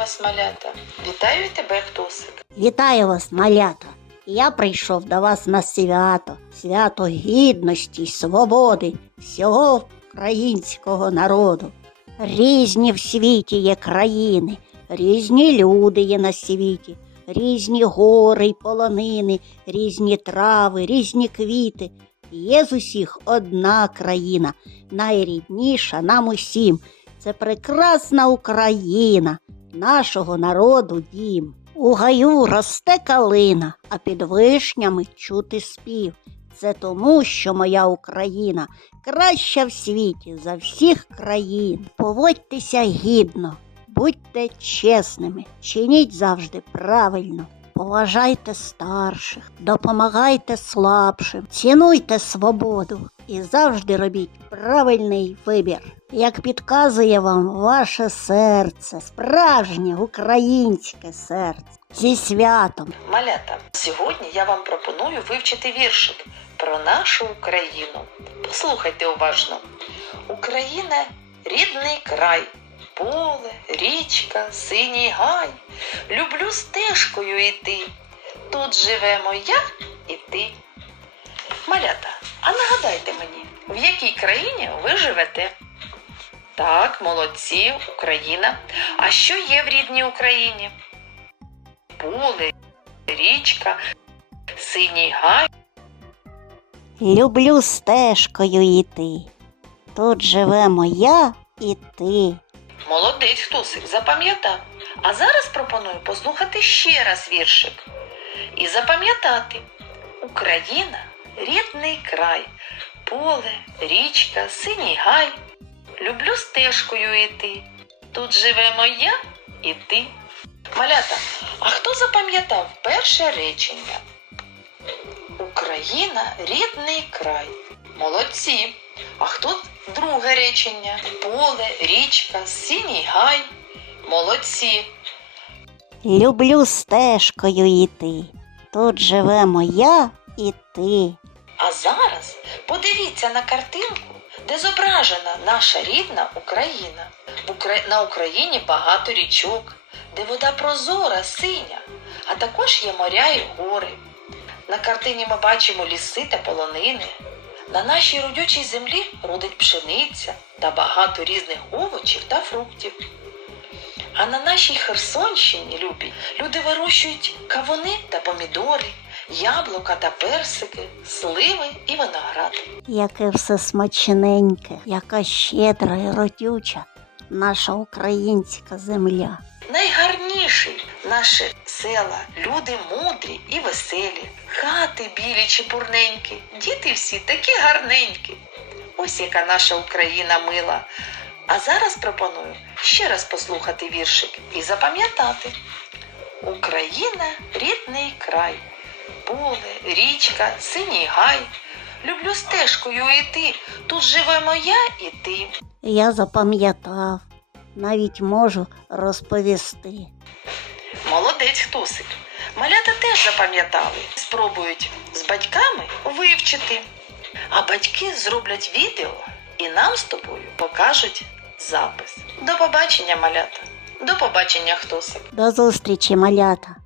вас, малята. Вітаю тебе, Хтосик. Вітаю вас, малята! Я прийшов до вас на свято, свято гідності свободи всього українського народу. Різні в світі є країни, різні люди є на світі, різні гори й полонини, різні трави, різні квіти. Є з усіх одна країна, найрідніша нам усім. Це прекрасна Україна, нашого народу дім. У гаю росте калина, а під вишнями чути спів. Це тому, що моя Україна краща в світі за всіх країн. Поводьтеся гідно, будьте чесними, чиніть завжди правильно. Поважайте старших, допомагайте слабшим, цінуйте свободу і завжди робіть правильний вибір. Як підказує вам ваше серце, справжнє українське серце зі святом. Малята, сьогодні я вам пропоную вивчити віршик про нашу Україну. Послухайте уважно. Україна рідний край, поле, річка, синій гай. Люблю стежкою йти. Тут живемо я і ти. Малята, а нагадайте мені, в якій країні ви живете? Так, молодці, Україна. А що є в рідній Україні? Поле, річка, синій гай. Люблю стежкою йти. Тут живемо я і ти. Молодець, Хтусик, запам'ятав. А зараз пропоную послухати ще раз віршик. І запам'ятати. Україна рідний край, поле, річка, синій гай. Люблю стежкою іти. Тут живемо я і ти. Малята, а хто запам'ятав перше речення? Україна рідний край. Молодці. А хто друге речення? Поле, річка, синій гай. Молодці. Люблю стежкою йти. Тут живемо я і ти. А зараз подивіться на картинку, де зображена наша рідна Україна. На Україні багато річок, де вода прозора, синя, а також є моря і гори. На картині ми бачимо ліси та полонини. На нашій родючій землі родить пшениця та багато різних овочів та фруктів. А на нашій Херсонщині, любі, люди вирощують кавуни та помідори, яблука та персики, сливи і виноград. Яке все смачненьке, яка щедра і родюча наша українська земля. Найгарніші наші села, люди мудрі і веселі, хати білі чепурненькі, діти всі такі гарненькі. Ось яка наша Україна мила. А зараз пропоную ще раз послухати віршик і запам'ятати. Україна рідний край, поле, річка, синій гай. Люблю стежкою іти, тут живемо я і ти. Я запам'ятав, навіть можу розповісти. Молодець хтосик. Малята теж запам'ятали. Спробують з батьками вивчити. А батьки зроблять відео і нам з тобою покажуть запис. До побачення, малята. До побачення, хтосик! До зустрічі, малята!